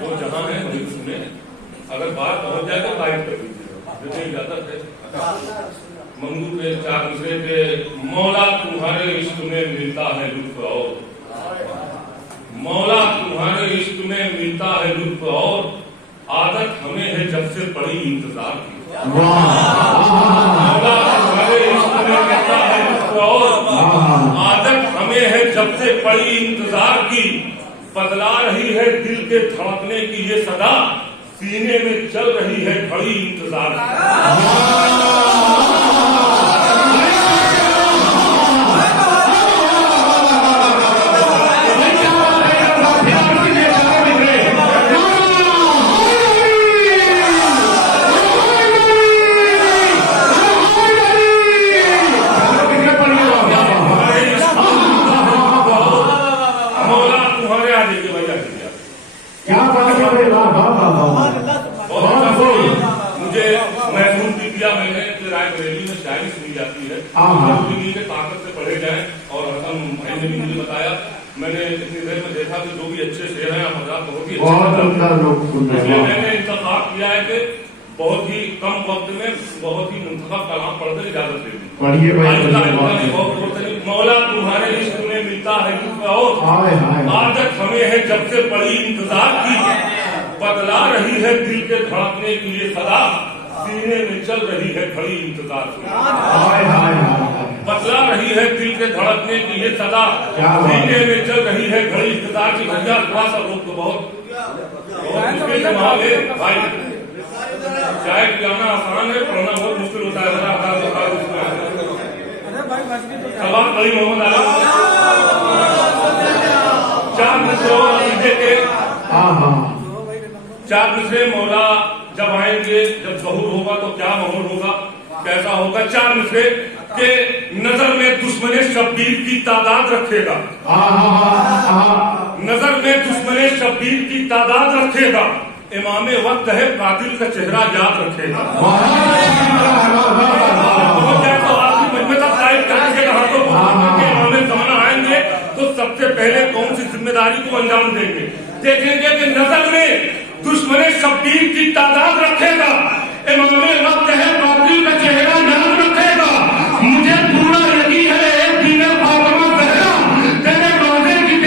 जो जहाँ है वही सुने, अगर बात पहुंच जाए तो लाइट कर दीजिएगा। इजाजत है। मंगू पे चार दूसरे पे, मौला तुम्हारे इश्क में मिलता है लुत्फ और, मौला तुम्हारे इश्क में मिलता है लुत्फ और, आदत हमें है जब से बड़ी इंतजार की। मौला तुम्हारे इश्क में मिलता है लुत्फ और, आदत हमें है जब से बड़ी इंतजार की। बदला रही है दिल के धड़कने की ये सदा, सीने में चल रही है बड़ी इंतजार की। मुझे महसूस भी किया मैंने कि रायबरेली में शायरी सुनी जाती है, के ताकत से पढ़े जाए। और हसन भाई ने भी मुझे बताया, मैंने इतनी देर में देखा कि जो भी अच्छे शेर हैं आप बहुत ही अच्छे, मैंने इंतखाब किया है कि बहुत ही कम वक्त में बहुत ही मुंतखब कलाम पढ़कर इजाजत दे दी। मौला तुम्हारे इश्क में मिलता है और, आदत हमें है जब से बड़ी इंतजार की। बदला रही है दिल के धड़कने की ये सदा, सीने में चल रही है खड़ी इंतजार की। बदला रही है दिल के धड़कने की ये सदा, सीने में चल रही है खड़ी इंतजार की। भैया थोड़ा सा रोक तो बहुत मुश्किल जवाब है भाई। चाय पिलाना आसान है, पढ़ना बहुत मुश्किल होता है। सवाल कई मोहम्मद आलम चार मिसरे के, चार मिसरे मौला जब आएंगे, जब ज़हूर होगा तो क्या माहौल होगा, कैसा होगा। चार मिसरे के नजर में दुश्मने शब्बीर की तादाद रखेगा, नजर में दुश्मने शब्बीर की तादाद रखेगा। इमामे वक्त है कातिल का चेहरा याद रखेगा। इमामे ज़माना आएंगे तो सबसे पहले कौन सी जिम्मेदारी को अंजाम देंगे, देखेंगे कि नजर में दुश्मने शब्बीर की तादाद रखेगा। इमामे वक्त है कातिल का चेहरा याद रखेगा। मुझे पूरा यकीन है एक दिन फातिमा ज़हरा तेरे रोज़े की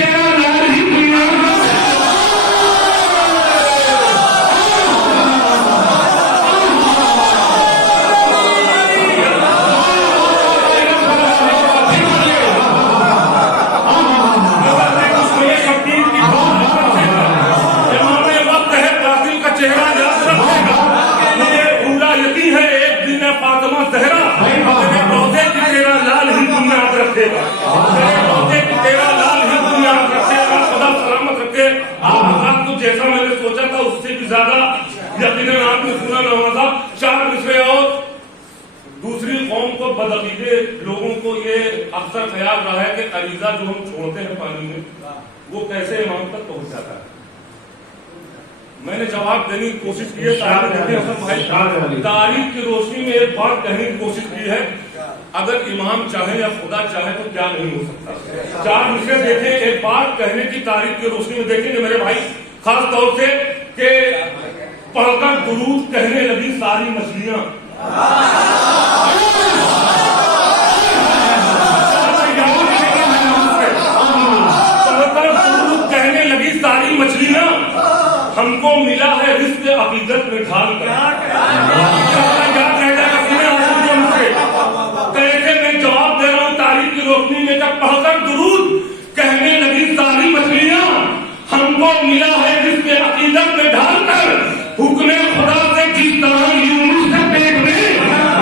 तेरा लाल ही दुनिया जैसा मैंने सोचा था उससे भी ज्यादा यकीनन आपने सुना न हुआ था। चार मिसरे और दूसरी कौम को बदअकीदे लोगों को ये अक्सर ख्याल रहा है कि अरीजा जो हम छोड़ते हैं पानी में वो कैसे इमाम तक पहुंच जाता है। मैंने जवाब देने की कोशिश की है। तारीख की रोशनी में एक बात कहने की कोशिश की है, अगर इमाम चाहे या खुदा चाहे तो क्या नहीं हो सकता। चार मिसरे देखें, एक बात कहने की तारीख की रोशनी में देखेंगे मेरे भाई, खास तौर से कि पढ़कर दुरूद कहने लगी सारी मछलियां, पढ़कर दुरूद कहने लगी सारी मछलियां, हमको मिला है रिस्क अकीदत में ढाल कर। कैसे मैं जवाब दे रहा हूँ तारीख की रोशनी में, जब पढ़कर दुरूद कहने लगी सारी मछलियां, हमको मिला है रिस्क अकीदत में ढाल कर। हुक्म खुदा से जिस तरह यूनुस के पेट में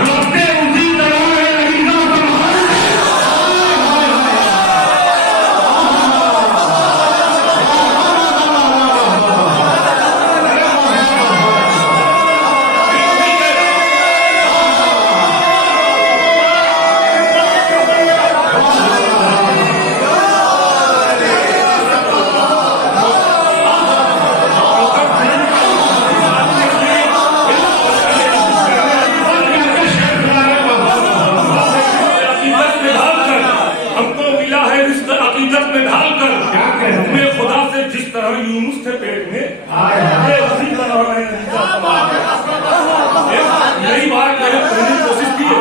रखते उसी तरह है अरीजा संभाल। तरह यूनुस थे पेट में, ये उसी तरह है। नई बात मैंने पहली कोशिश की है,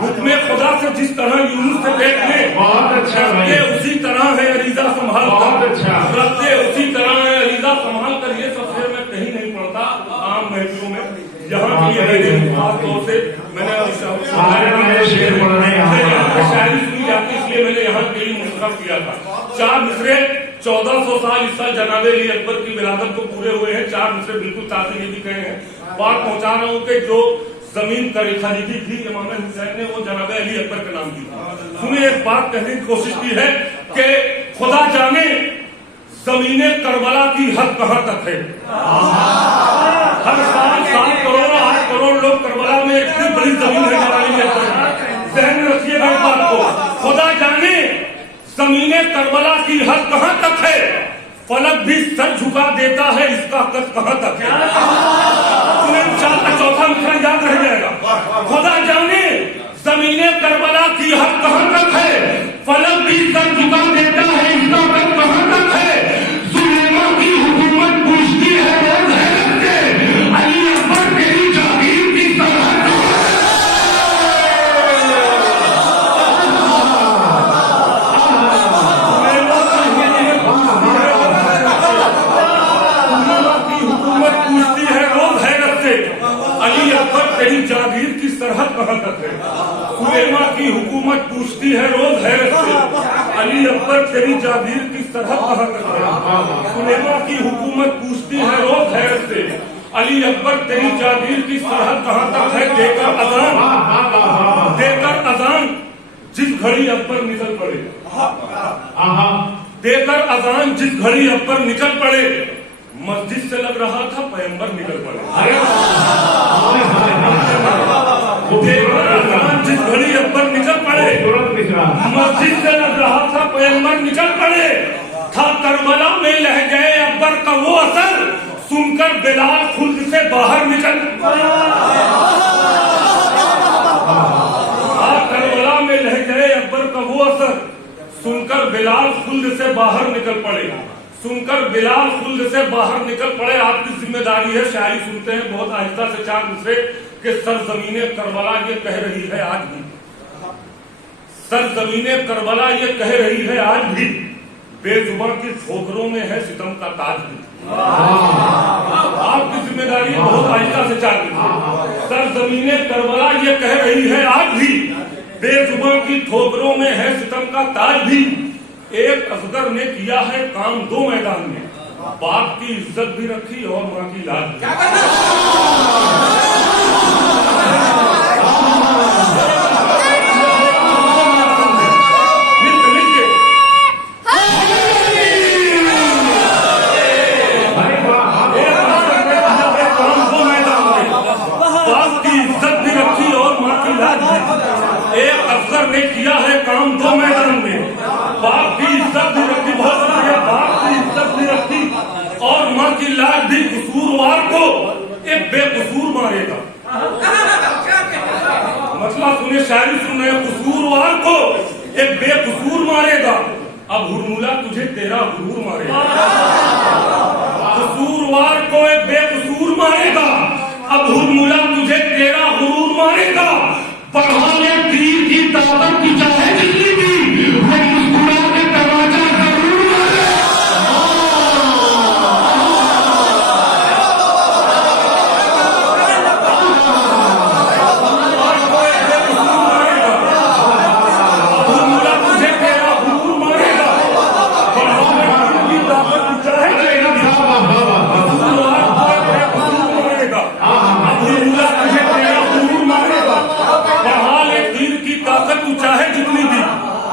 हुक्म खुदा से जिस तरह यूनुस थे पेट में, बहुत अच्छा भाई, ये उसी तरह है अरीजा संभाल बहुत अच्छा, रखते उसी तरह है अरीजा संभाल कर। ये सब शेर मैं कहीं नहीं पढ़ता आम महफिलों में, यहाँ के लिए खास तौर से मैंने शेर पढ़ रहे हैं, शायरी सुनी जाती, इसलिए मैंने यहाँ के लिए मुंतखब किया था। 4 मिसरे 1400 साल इस साल जनाबे अली अकबर की विरासत को पूरे हुए हैं। 4 मिसरे बिल्कुल ताज़े ये भी कहे हैं। बात पहुंचा रहा हूँ कि जो जमीन खरीदी थी इमाम हुसैन ने, वो जनाबे अली अकबर के नाम की थी। सुनिए, एक बात कहने की कोशिश की है कि खुदा जाने जमीने करबला की हद कहां तक है। हर साल 7 करोड़ 8 करोड़ लोग करबला में, इतनी बड़ी जमीन है जनाबे अली अकबर। ध्यान में रखिएगा इस बात को, खुदा जाने जमीने करबला की हद कहां तक है, फलक भी सर झुका देता है, इसका कद कहां तक है। चौथा मिसरा याद रह जाएगा। खुदा जाने जमीने करबला की हद कहां तक है, फलक भी सर झुका देता है, इसका कद कहां तक है। सुलेमा की हुकूमत पूछती है रोज हैरत से, अली अकबर तेरी जागीर की सरहद तेरी जागीर की सरहद कहां तक है। सुलेमा की हुकूमत पूछती है रोज हैरत से, अली अकबर तेरी जागीर की सरहद कहां तक है। सुलेमा की हुकूमत पूछती है रोज हैरत से, अली अकबर तेरी जागीर की सरहद कहां तक है। देकर अजान जिस घड़ी अकबर निकल पड़े, देकर अजान जिस घड़ी अकबर निकल पड़े, मस्जिद से लग रहा था पैगंबर निकल पड़े। जिस घड़ी अकबर निकल पड़े, मस्जिद से लग रहा था पैगंबर निकल पड़े। था करबला में लह गए अकबर का वो असर, सुनकर बिलाल खुल्द से बाहर निकल। करबला में लह गए अकबर का वो असर, सुनकर बिलाल खुल्द से बाहर निकल पड़े। सुनकर बिलाल खुल्द से बाहर निकल पड़े। आपकी जिम्मेदारी है, शायरी सुनते हैं बहुत आहिस्ता से 4 मिसरे के सरजमीने करबला ये कह रही है आज भी, सरजमीने करबला ये कह रही है आज भी, बेजुबां की ठोकरों में है सितम का ताज भी। आपकी जिम्मेदारी है बहुत आहिस्ता से 4 मिसरे। सरजमीने करबला ये कह रही है आज भी, बेजुबां की ठोकरों में है सितम का ताज भी। एक असगर ने किया है काम 2 मैदान में, बाप की इज्जत भी रखी और माँ की लाज भी। काम 2 मैदान में, बाप की इज्जत भी रखी और माँ की लाज भी। एक अफसर ने किया है काम 2 मैदान में, बाप की इज्जत भी रखी, बहुत शुक्रिया, बाप की इज्जत भी रखी और माँ की लाज भी। कसूरवार को एक बेकसूर मारेगा। मतलब सुने, शायरी सुन रहे, कसूरवार को एक बेकसूर मारेगा, अब हुरमुला तुझे तेरा गुरूर मारेगा। कसूरवार को एक बेकसूर मारेगा, अब हुरमुला तुझे तेरा गुरूर मारेगा। बढ़ाने तीर की ताकत की चाहे जितनी भी, वो मुस्कुरा के तमाचा जरूर मारे। हुरमुला तुझे तेरा गुरूर मारेगा। बढ़ाने तीर की ताकत की चाहे मारेगा, अब हुरमुला तुझे तेरा गुरूर मारेगा। बढ़ा ले तीर की ताकत तू चाहे जितनी भी,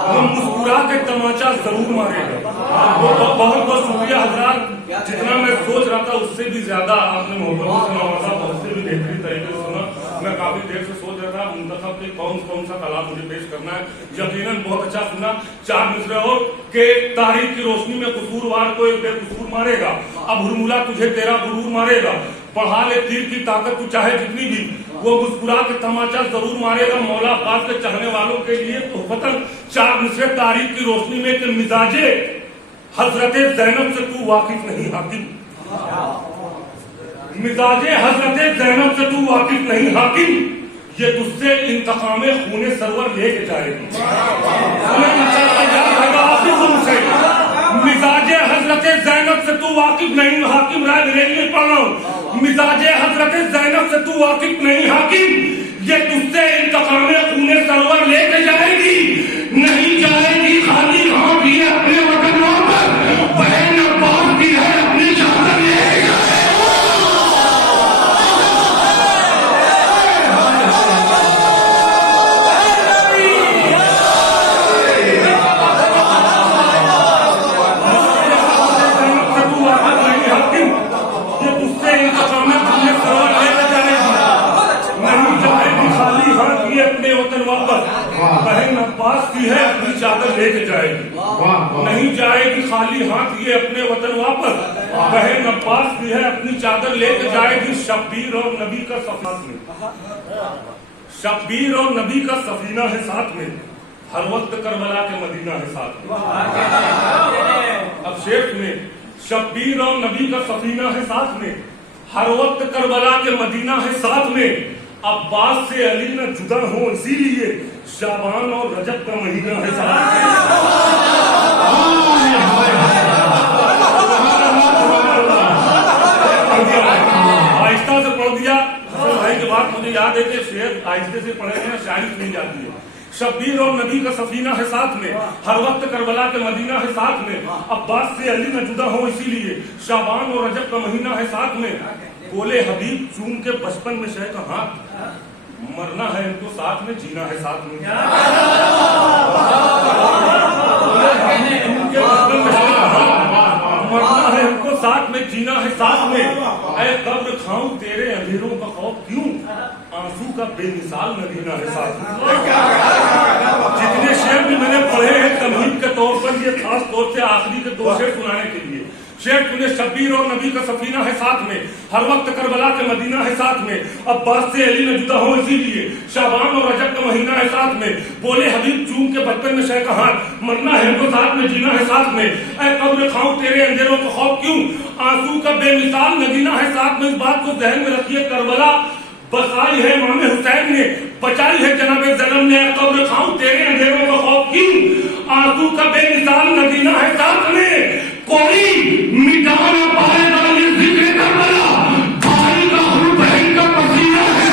वो मुस्कुरा के तमाचा जरूर मारेगा। तो बहुत बहुत शुक्रिया हजरात, जितना मैं सोच रहा था उससे भी ज्यादा आपने मोहब्बत से नवाजा, बहुत से भी बेहतरीन तरीके से सुना। मैं काफी देर से सोच रहा था मुंतखब के कौन सा कलाम मुझे पेश करना है। यकीनन बहुत अच्छा सुना। 4 मिसरे और के तारीख की रोशनी में कसूरवार को एक बेकसूर मारेगा, अब हुरमुला तुझे तेरा गुरूर मारेगा। बढ़ा ले तीर की ताकत तू चाहे जितनी भी, वो मुस्कुरा के तमाचा जरूर मारेगा। मौला अब्बास के चाहने वालों के लिए तोहफतन 4 मिसरे तारीख की रोशनी में कि मिजाजे हजरत ज़ैनब से तू वाकिफ नहीं हाकिम, मिजाजे हजरत ज़ैनब से तू वाकिफ नहीं हाकिम, ये तुझसे इंतकामे खूने सरवर लेके जाएगी। मिजाजे हजरत ज़ैनब से तू वाकिफ नहीं हाकिम, राय नहीं पढ़ रहा हूँ। मिजाजे हजरत ज़ैनब से तू वाकिफ नहीं हाकिम, ये तुझसे इंतकामे खूने सरवर लेके जाएगी। नहीं जाएगी खाली हाथ, ये अपने वतन वापस बहन अब्बास की है अपनी चादर लेके जाएगी। बहन अब्बास की है अपनी चादर लेके जाएगी। नहीं जाएगी खाली हाथ, ये अपने वतन वापस, बहन अब्बास की है अपनी चादर लेके जाएगी। शब्बीर और नबी का सफीना में, शब्बीर और नबी का सफीना है साथ में, हर वक्त करबला के मदीना है साथ में। अब शेख में शब्बीर और नबी का सफीना है साथ में, हर वक्त करबला के मदीना है साथ में। अब्बास से अली न जुदा हो इसीलिए शाबान और रजब का महीना है साथ में। आहिस्ता से पढ़ दिया भाई के बाद मुझे याद है कि शेर आहिस्ते से पढ़े हैं, शायरी नहीं जाती है। शब्बीर और नबी का सफीना है साथ में, हर वक्त करबला के मदीना है साथ में। अब्बास से अली न जुदा हो इसीलिए शाबान और रजब का महीना है साथ में। बोले हबीब चूम के बचपन में शह का हाथ, मरना है इनको साथ में जीना है साथ में। मरना है इनको साथ में जीना है साथ में। ऐ कब्र खाऊं तेरे अंधेरों का खौफ क्यों, आंसू का बेमिसाल नगीना है साथ में। जितने शेर भी मैंने पढ़े हैं तमहीद के तौर पर, ये खास तौर से आखिरी के दो शेर सुनाने के लिए। शेर तूने शब्बीर और नबी का सफीना है साथ में, हर वक्त करबला के मदीना है साथ में। अब्बास से अली न जुदा हो इसीलिए शाबान और रजब का महीना है साथ में। बोले हबीब चूम के बचपन में शह का हाथ, मरना है इनको साथ में जीना है साथ में। ऐ कब्र खाऊं तेरे अंधेरों को खौफ क्यों, आंसू का बेमिसाल नगीना है साथ में। इस बात को जहन में रखिए, करबला बसाई है इमाम हुसैन ने, बचाई है जनाबे ज़ैनब ने। कब्र खाऊं तेरे अंधेरों को खौफ क्यों, आंसू का बेमिसाल नगीना है साथ में। कोई मिटा न पाएगा ये जिक्र करबला, भाई का खून बहन का पसीना है।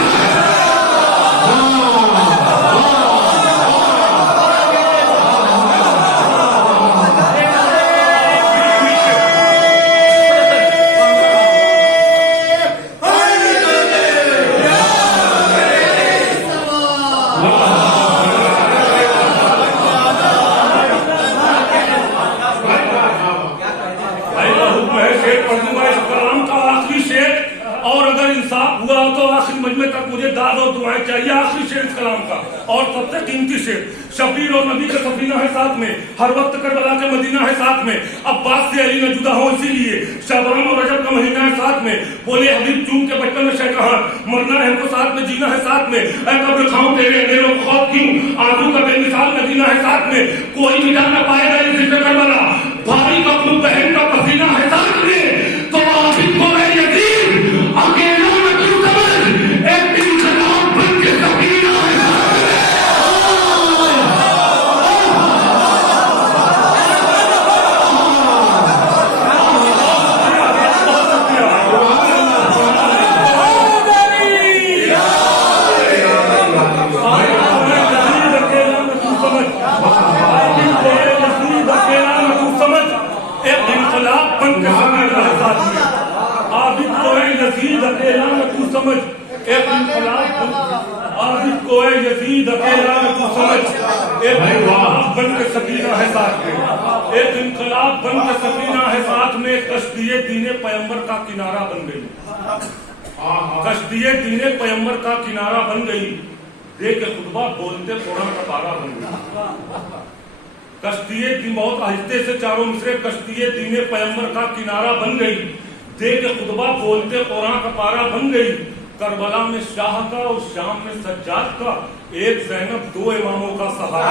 मुझे दाद और दुआएं चाहिए। आखिरी शेर इस कलाम का और सबसे कीमती शेर, शब्बीर और नबी का सफीना है साथ में, हर वक्त करबला के मदीना है साथ में। अब्बास से अली न जुदा हो इसीलिए शाबान और रजब का महीना है साथ में। बोले हबीब चूम के बचपन में शह कहा, मरना है हमको साथ में जीना है साथ में। ऐ कब्र खाऊं तेरे अंधेरों को खौफ क्यों, आंसू का बेमिसाल मदीना है साथ में। कोई मिटा न पाएगा ये जिक्र करबला, भाई का खून बहन का पसीना है साथ में। तो आसिफ को है यतीम अकेला न क्यों समझ, एक इंकलाब बन के सफीना है। यजीद अकेला न तू समझ, एक इंकलाब आसिफ को है यजीद अकेला न तू समझ। एक इंकलाब बन के सकीना है साथ में, एक इंकलाब बन के सकीना है साथ में। कश्तिये दीने पैगंबर का किनारा बन गई, कश्तिये दीने पैगंबर का किनारा बन गई। देख के खुतबा बोलते कुरान का पारा बन गई। कश्तिये दी बहुत आहिस्ते से चारों मिसरे, कश्तिये दीने पैगंबर का किनारा बन गई। देख के खुतबा बोलते कुरान का पारा बन गई। करबला में शाह का और शाम में सज्जाद का, एक ज़ैनब दो इमामों का सहारा।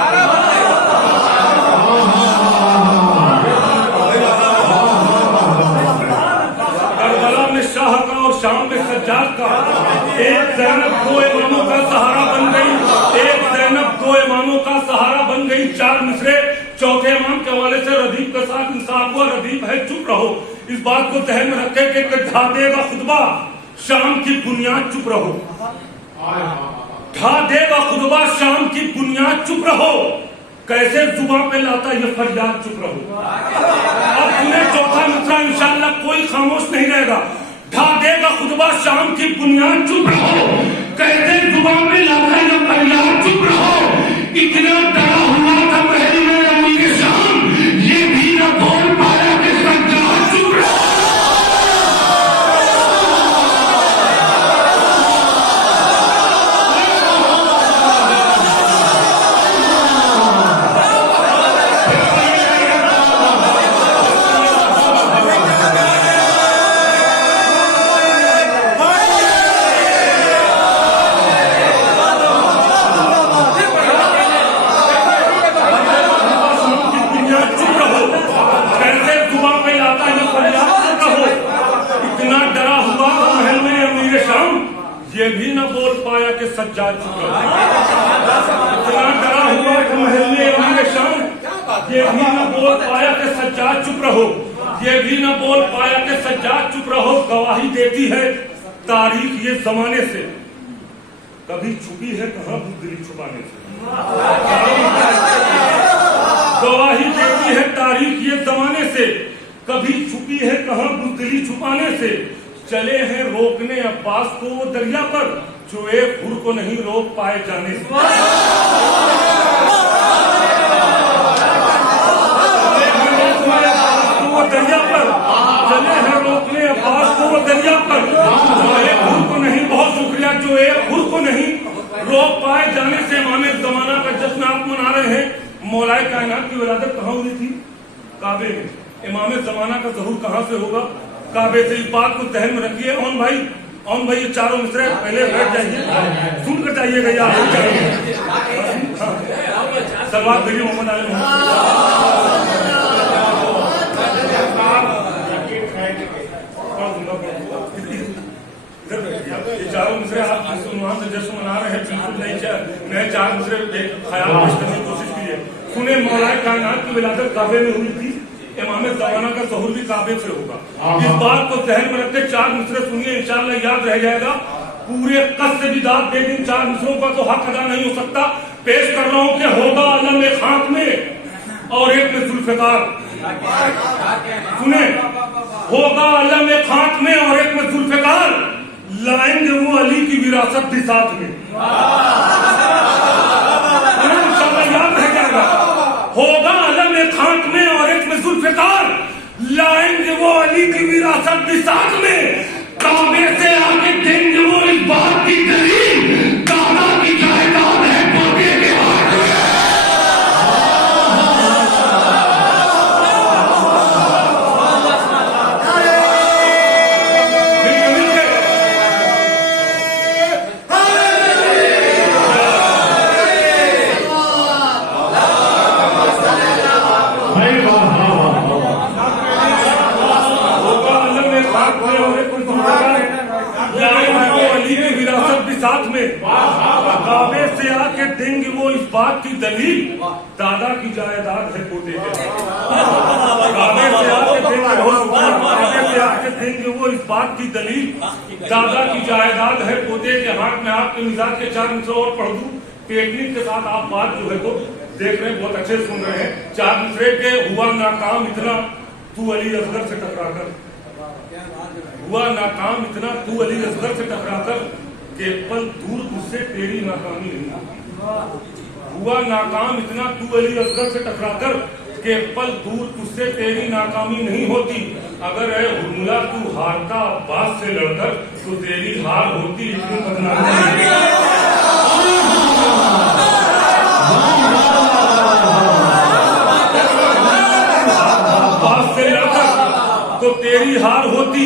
के हवाले से रदीफ के साथ इंसाफ हुआ, रदीफ है चुप रहो। इस बात को ध्यान में रखे कि ढा देगा खुतबा शाम की बुनियाद चुप रहो, ढा देगा खुतबा शाम की बुनियाद चुप रहो। कैसे जुबान पे लाता ये फरियाद चुप रहो। अब तुम्हें चौथा मिसरा इंशाअल्लाह कोई खामोश नहीं रहेगा। ढा देगा खुतबा शाम की बुनियाद चुप रहो, कैसे जुबान पे लाता ये फरियाद चुप रहो। इतना डरा हुआ था महल में अमीर शाम, ये भी न बोल पाया कि सज्जाद चुप रहो। ये भी न बोल पाया कि सज्जाद चुप रहो। इतना डरा हुआ कि महल में अमीर शाम, ये भी न बोल पाया कि सज्जाद चुप रहो, ये भी न बोल पाया कि सज्जाद चुप रहो। गवाही देती है तारीख ये जमाने से, कभी छुपी है कहाँ बुजदिली छुपाने से। गवाही देती है तारीख ये जमाने से, कभी छुपी है कहाँ बुजदिली छुपाने से। चले हैं रोकने अब्बास को वो दरिया पर, जो एक हुर को नहीं रोक पाए जाने से। वो दरिया पर चले हैं रोकने अब्बास को वो दरिया पर, जो एक हुर को नहीं, बहुत शुक्रिया, जो एक हुर को नहीं रोक पाए जाने से। इमाम जमाना का जश्न आप मना रहे हैं। मौलाए कायनात की विलादत कहाँ हुई थी? काबे में। इमाम जमाना का ज़हूर कहाँ से होगा? काबे से। इस बात को ध्यान में रखिए। ऑन भाई ये चारों मिसरे पहले बैठ जाइए, सुन कर जाइएगा यार। सलवार भेजिए मोहम्मद आले ये चारों मिसरे आप जिस से जश्न मना रहे हैं, बिल्कुल नहीं। नए चार मिसरे ख्याल पेश करने की कोशिश कीजिए। सुने, मौलाए कायनात की विलादत काबे में हुई थी, इमाम ज़माना का ज़हूर भी काबे से होगा। इस बात को ध्यान में रखते चार मिसरे सुनिए, इंशाअल्लाह याद रह जाएगा। पूरे कस से भी दाद दे दी, चार मिसरों का तो हक अदा नहीं हो सकता। पेश कर रहा हूँ कि होगा आलम एक खाक में और एक में जुल्फ़िकार। सुने, होगा आलम एक खाक में और एक में जुल्फ़िकार, लाएंगे वो अली की विरासत भी साथ में। इंशाअल्लाह याद रह जाएगा। होगा आलम एक खाक में और एक में जुल्फ़िकार, लाएंगे वो अली की विरासत भी साथ में। काबे से आके देंगे वो इस बात की दलील, दादा की जायदाद है पोते के हाथ में। साथ में काबे से आके देंगे वो इस बात की दलील, दादा की जायदाद है पोते के। काबे से आके देंगे वो इस बात की दलील, दादा की जायदाद है पोते के हाथ में। आपके मिजाज के चार मिसरे और पढ़ दूं, टेक्निक के साथ आप बात जो है तो देख रहे हैं, बहुत अच्छे सुन रहे हैं। चार मिसरे के हुआ नाकाम इतना तू अली असगर से टकराकर, हुआ नाकाम इतना तू अली असगर से टकराकर, के पल दूर तुझसे तेरी नाकामी नहीं। हुआ नाकाम इतना तू अली असगर से टकराकर, के पल दूर तुझसे तेरी नाकामी नहीं होती। अगर है हुर्मुला तू हारता अब्बास से लड़कर, तो तेरी हार होती इतनी बदनामी नहीं। अब्बास से लड़कर तो तेरी हार होती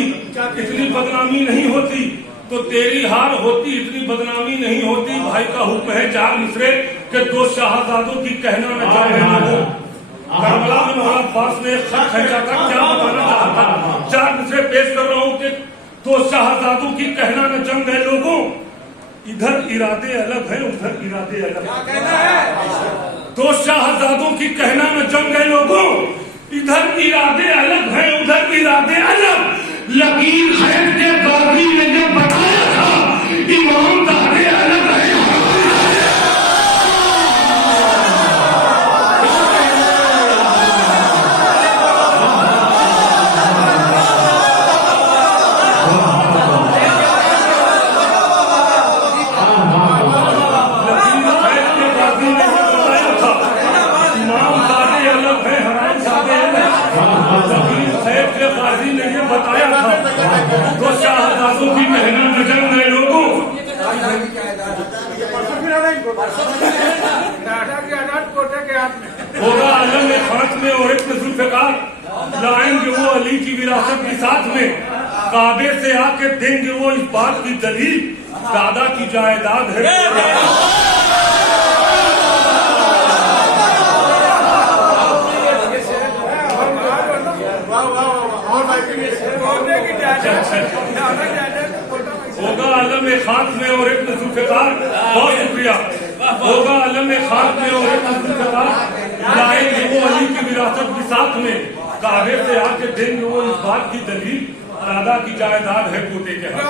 इतनी बदनामी नहीं होती, तो तेरी हार होती इतनी बदनामी नहीं होती। भाई का हुक्म है चार मिसरे के दो शाहजादों की कहना न चाहे लोगों। करबला में मौला अब्बास ने खत खींचा था, क्या बताना चाहता। चार मिसरे पेश कर रहा हूँ कि दो शाहजादों की कहना न जंग है लोगों, इधर इरादे अलग है उधर इरादे अलग। दो शाहजादों की कहना में जम गए लोगों, इधर इरादे अलग हैं उधर इरादे अलग। लकीर खैर के गाजी ने जब बताया था ईमानदारे अलग है। बताया था तो शाहजादों की कहना नजर गए लोगों। होगा आलम एक हाथ में और एक में जुल्फिकार, लाएंगे वो अली की विरासत के साथ में। काबे से आके देंगे वो इस बात की दलील, दादा की जायदाद है। होगा आलम एक हाथ में और एक में जुल्फिकार, बहुत शुक्रिया। होगा आलम एक हाथ में और एक में जुल्फिकार, लाएंगे वो अली की विरासत के साथ में। काबे से आके देंगे वो इस बात की दलील, दादा की जायदाद है पोते के हाथ।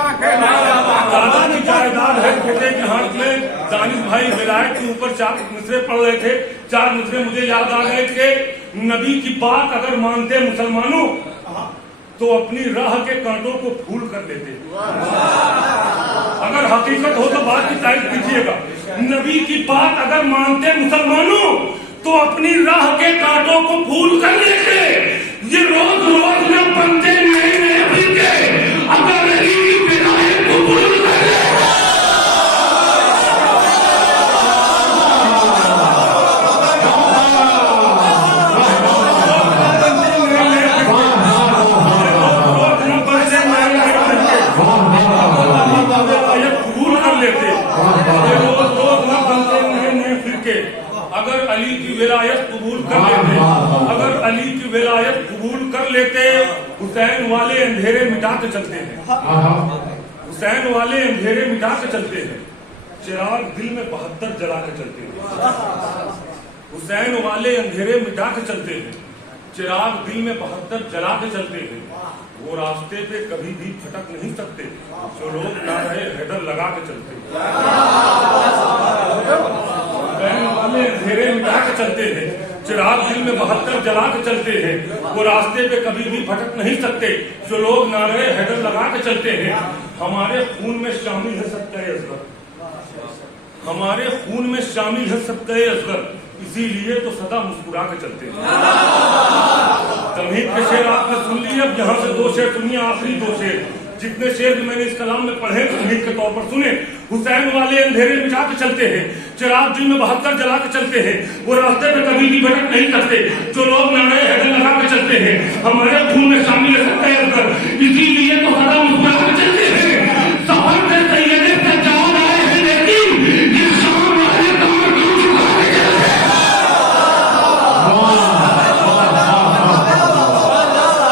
दादा की जायदाद है पोते के हाथ में। दानिश भाई विलायत के ऊपर 4 मिसरे पढ़ रहे थे। 4 मिसरे मुझे याद आ गए कि नबी की बात अगर मानते मुसलमानों तो अपनी राह के कांटों को फूल कर लेते। अगर हकीकत हो तो बात की तारीफ कीजिएगा। नबी की बात अगर मानते मुसलमानों तो अपनी राह के कांटों को फूल कर लेते। ये रोज रोज न बनते नए नए फिरके, अगर अली की विलायत को फूल कर ले। अगर अली की विलायत कबूल कर लेते, अगर अली की विलायत कबूल कर लेते, हुसैन वाले अंधेरे मिटा के चलते हैं। हुसैन वाले अंधेरे मिटा के चलते हैं, चिराग दिल में 72 जला के चलते हैं। हुसैन वाले अंधेरे मिटा के चलते हैं, चिराग दिल में 72 जला के चलते हैं। वो रास्ते पे कभी भी फटक नहीं सकते जो लोग नारे हैदर लगा के चलते हैं। वाले अंधेरे मिटा के चलते हैं, चिराग दिल में 72 जला के चलते हैं। वो रास्ते पे कभी भी भटक नहीं सकते जो लोग नारे हैदर लगा के चलते हैं। हमारे खून में शामिल है सबके असगर, हमारे खून में शामिल है सबके असगर, इसीलिए तो सदा मुस्कुरा के चलते हैं। तमहीद के शेर आपने सुन लिए, अब यहाँ से 2 शेर सुनिए, आखिरी 2 शेर। जितने शेर मैंने इस कलाम में पढ़े तमहीद के तौर पर सुने। हुसैन वाले अंधेरे मिटा के चलते हैं, चिराग दिल में 72 जला के चलते हैं। वो रास्ते पे कभी भी भटक नहीं करते जो लोग नारे हैदर लगा के चलते हैं। हमारे खून में शामिल है सबके असगर, इसीलिए तो सदा मुस्कुरा के चलते हैं। सफर से सैयदे सज्जाद आए हैं लेकिन ये शाम वाले कमर क्यों झुका रहे हैं।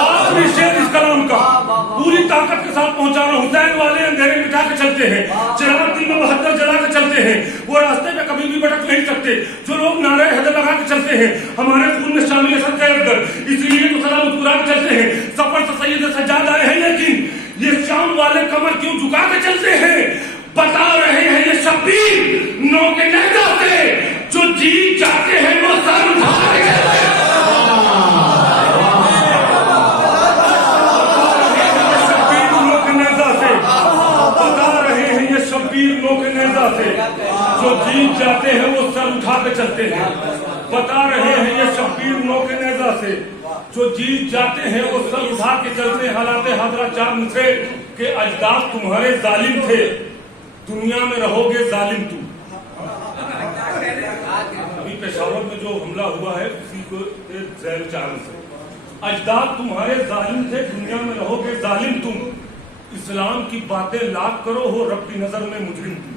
आखिरी शेर इस कलाम का पूरी ताकत के साथ पहुंचा रहा हूं। हुसैन वाले अंधेरे मिटा के चलते हैं, चिराग दिल में 72 जला के चलते हैं। वो रास्ते पे कभी भी भटक नहीं सकते जो लोग नारे हैदर लगा के चलते हैं। हमारे खून में शामिल है सबके असगर, इसीलिए तो सदा मुस्कुरा के चलते हैं। सफर से सैयद सज्जाद आए हैं लेकिन ये शाम वाले कमर क्यों झुका के चलते हैं। बता रहे हैं ये शब्बीर नौ के नैजा से, जो जीत जाते हैं वो सर उठा रहे हैं। शब्बीर नो के नेजा से जो जीत जाते हैं वो सर उठा के चलते हैं। बता रहे हैं ये शब्बीर नो के नेजा से जो जीत जाते हैं वो सर उठा के चलते हैं। हालात हाजरा 4 मिसरे के अजदाद तुम्हारे जालिम थे, दुनिया में रहोगे जालिम तुम। अभी पेशावर में जो हमला हुआ है उसी को ज़ैल 4 मिसरे, अजदाद तुम्हारे जालिम थे, दुनिया में रहोगे जालिम तुम। इस्लाम की बातें लाख करो, हो रब की नजर में मुजरिम तुम।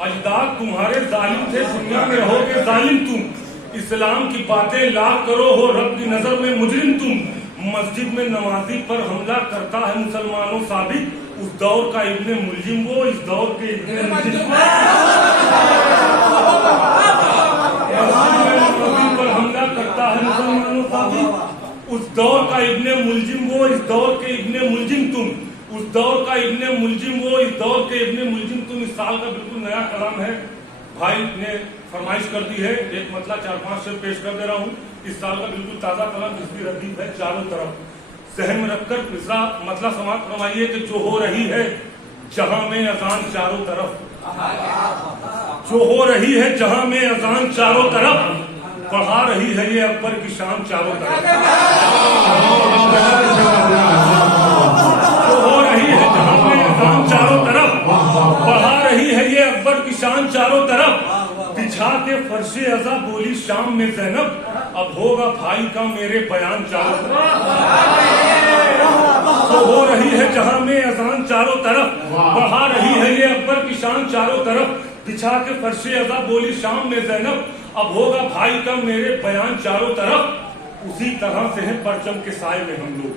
अजदाद तुम्हारे जालिम थे, दुनिया में रहोगे जालिम तुम। इस्लाम की बातें लाख करो, हो रब की नजर में मुजरिम तुम। मस्जिद में नमाजी पर हमला करता है मुसलमानों साबित, उस दौर का इब्ने मुलजिम वो, इस दौर के इब्ने मुलजिम पर हमला करता है मुसलमानों का भी। उस दौर का इब्ने मुलजिम वो, इस दौर के इब्ने मुलजिम तुम। उस दौर का इब्ने मुलजिम वो, इस दौर के इब्ने मुलजिम तुम। इस साल का बिल्कुल नया कलाम है, भाई ने फरमाइश कर दी है, एक मतला 4-5 शेर पेश कर दे रहा हूँ। इस साल का बिल्कुल ताजा कलाम जिसकी रद्दीफ है चारों तरफ। सहन में रखकर मिसरा मतलब समाप्त फरमाइए कि जो हो रही है जहां में अजान चारों तरफ, जो हो रही है जहां में अजान चारों तरफ, बढ़ा रही है ये अकबर की शान चारों तरफ। जो हो रही है जहां में अजान चारों तरफ, बढ़ा रही है ये अकबर की शान चारों तरफ। बिछा के फर्शे अज़ा बोली शाम में ज़ैनब, अब होगा भाई का मेरे बयान चारों तरफ। तो हो रही है जहां में अजान चारों तरफ, बढ़ा रही है ये अकबर की शान चारों तरफ। बिछा के फर्शे अज़ा बोली शाम में ज़ैनब, अब होगा भाई का मेरे बयान चारों तरफ। उसी तरह से है परचम के साए में हम लोग,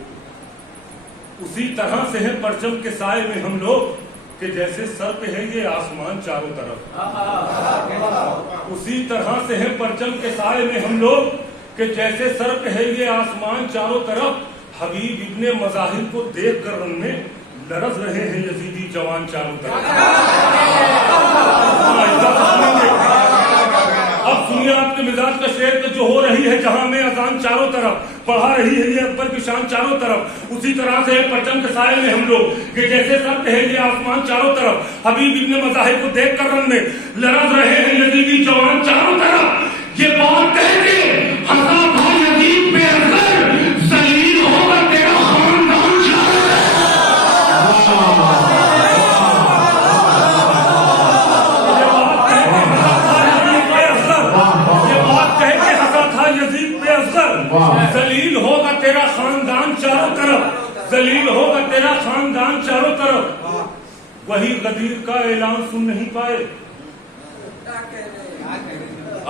उसी तरह से है परचम के साए में हम लोग, कि जैसे सर पे है ये आसमान चारों तरफ। उसी तरह से है परचम के साए में हम लोग, कि जैसे सर पे है ये आसमान चारों तरफ। हबीब इब्ने मज़ाहिर को देख कर रन में लरज़ रहे हैं यजीदी जवान चारों तरफ। अब सुनिए आपके मिजाज का शेर, कि जो हो रही है जहां में अजान चारों तरफ, बढ़ा रही है ये अकबर की शान चारों तरफ। उसी तरह से परचम के साए में हम लोग, कि जैसे सर है ये आसमान चारों तरफ। हबीब इब्ने मज़ाहिर को देख कर रन में लरज़ रहे हैं यजीदी जवान चारों तरफ। ये बात कह के हंसा था यजीद पे असर, जलील होगा तेरा खानदान चारों तरफ। जलील होगा तेरा खानदान चारों तरफ, जलील होगा तेरा खानदान चारों तरफ। वही गदीर का ऐलान सुन नहीं पाए,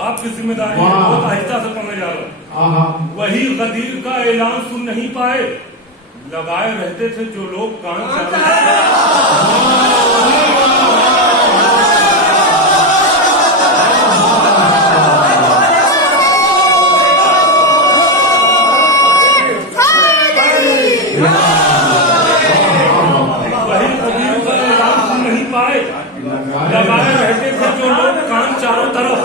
आपकी जिम्मेदारी है, बहुत आहिस्ता से पढ़ने जा रहा हूं। वही गदीर का ऐलान सुन नहीं पाए, लगाए रहते थे जो लोग कान चारों लगाए रहते थे जो लोग कान चारों तरफ,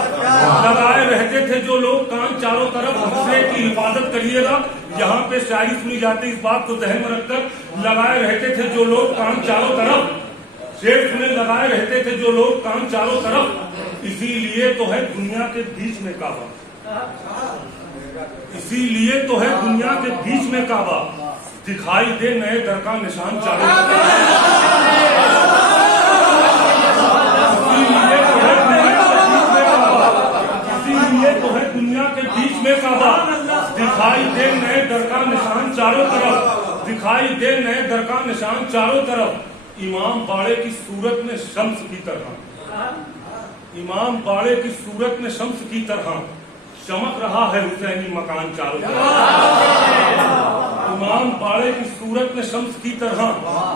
लगाए रहते थे जो लोग कान चारों तरफ। दूसरे की हिफाजत करिएगा, यहाँ पे शायरी सुनी जाती, इस बात को ध्यान में रखकर। लगाए रहते थे जो लोग कान चारों तरफ, शेर सुने लगाए रहते थे जो लोग कान चारों तरफ। इसीलिए तो है दुनिया के बीच में काबा, इसीलिए तो है दुनिया के बीच में काबा, दिखाई दे नए दर का निशान चारों तरफ। तो है दुनिया के बीच में काबा, दिखाई दे नए दर का निशान चारों तरफ, दिखाई दे नए दर का निशान चारों तरफ। इमाम बाड़े की सूरत में शम्स की तरह, इमाम बाड़े की सूरत में शम्स की तरह चमक रहा है हुसैनी मकान चारों तरफ। इमाम बाड़े की सूरत में शम्स की तरह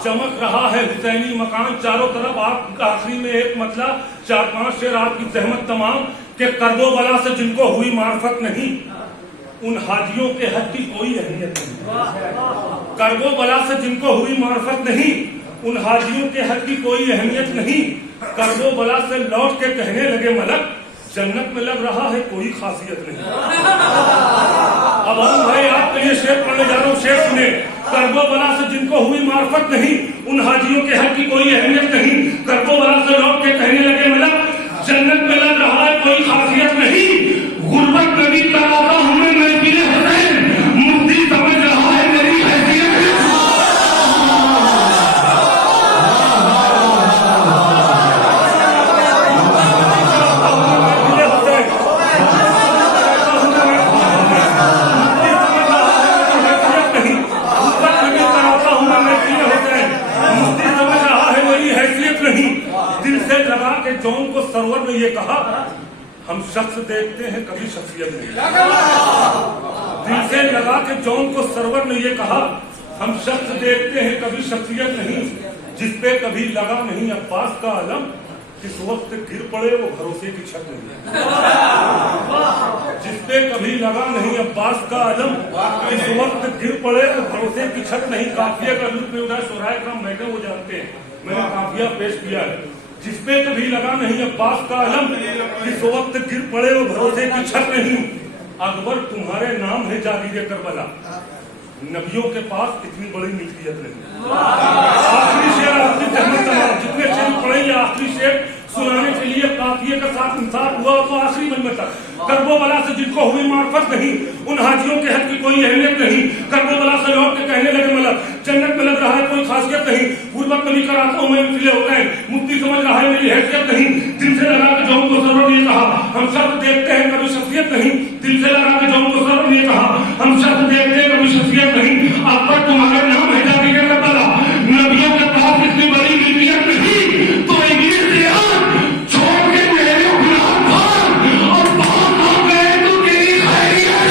चमक रहा है हुसैनी मकान चारों तरफ। आप आखिरी में एक मतलब 4-5 शेर आपकी जहमत तमाम, कि कर्बो बला से जिनको हुई मार्फत नहीं, उन हाजियों के हक की कोई अहमियत नहीं। कर्बो बला से जिनको हुई मार्फत नहीं, उन हाजियों के हक की कोई अहमियत नहीं। कर्बो बला से लौट के कहने लगे मलक, जन्नत में लग रहा है कोई खासियत नहीं। अब हम भाई आपके लिए शेर पढ़ने जा रहा हूँ, शेर सुने। कर्बो बला से जिनको हुई मार्फत नहीं, उन हाजियों के हक की कोई अहमियत नहीं। कर्बो बला से लौट के कहने लगे मलक, जन्नत में लग रहा है कोई खासियत नहीं। गुर्बत में भी कराता हूं मैं महफिल हुसैन, मुफ्ती समझ रहा है मेरी हैसियत। दिल से लगा के जौन को सरवर ने ये कहा, हम शख्स देखते हैं कभी शख्सियत नहीं। दिल से लगा के जौन को सरवर ने ये कहा, हम शख्स देखते हैं कभी शख्सियत नहीं। जिसपे कभी लगा नहीं अब्बास का अलम, किस वक्त गिर पड़े वो भरोसे की छत नहीं। जिसपे कभी लगा नहीं अब्बास का अलम, किस वक्त गिर पड़े वो भरोसे की छत नहीं। काफिया का लुत्फ में उधर सोराय का मैंने वो जानते हैं, मैंने काफिया पेश किया है। जिसपे कभी लगा नहीं अब्बास का अलम, किस वक्त गिर पड़े वो भरोसे की छत नहीं। अकबर तुम्हारे नाम है जागीरे करबला, नबियों के पास इतनी बड़ी मिल्कियत नहीं। आखिरी शेर, आखिरी जहमत तमाम जितने शेर पढ़ेंगे आखिरी शेर सुनाने के लिए काफिये का साथ इंसाफ हुआ तो आखिरी मंजिल तक। कर्बो बला से जिनको हुई मार्फत नहीं, उन हाजियों के हक की कोई अहमियत नहीं। कर्बो बला से लौट के कहने लगे मलक, जन्नत में लग रहा है कोई खासियत नहीं। पूर्वक कभी कराता हूँ मैं मिले हो गए, मुक्ति समझ रहा है मेरी हैसियत नहीं। दिल से लगा के जो उनको सरों ने कहा, हम सब देखते हैं कभी शख्सियत नहीं। दिल से लगा के जो उनको सरों ने कहा, हम सब देखते हैं कभी शख्सियत नहीं। अकबर तुम्हारे नाम है जागीरे करबला, नबियों के पास इतनी बड़ी मिल्कियत नहीं। तो इंग्लिश से छोड़ के मेरे गुलाम खान और बात हो गए तो तेरी खैरियत।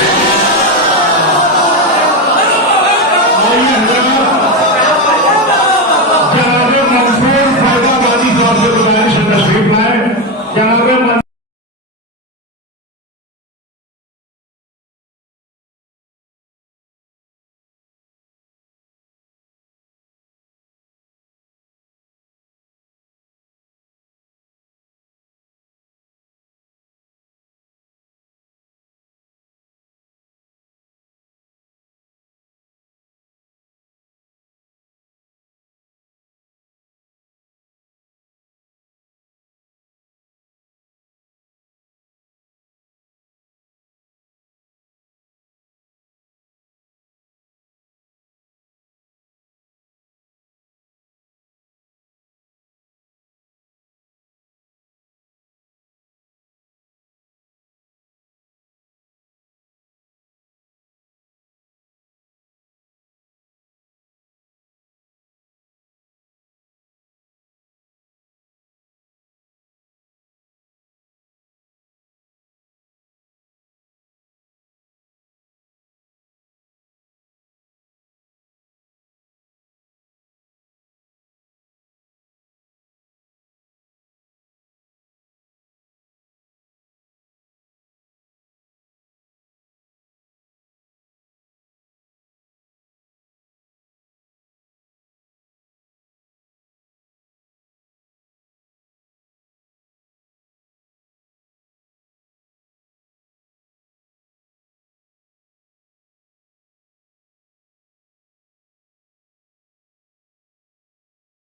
जनाब मंसूर फैजाबादी साहब से गुजारिश है तशरीफ लाए। जनाब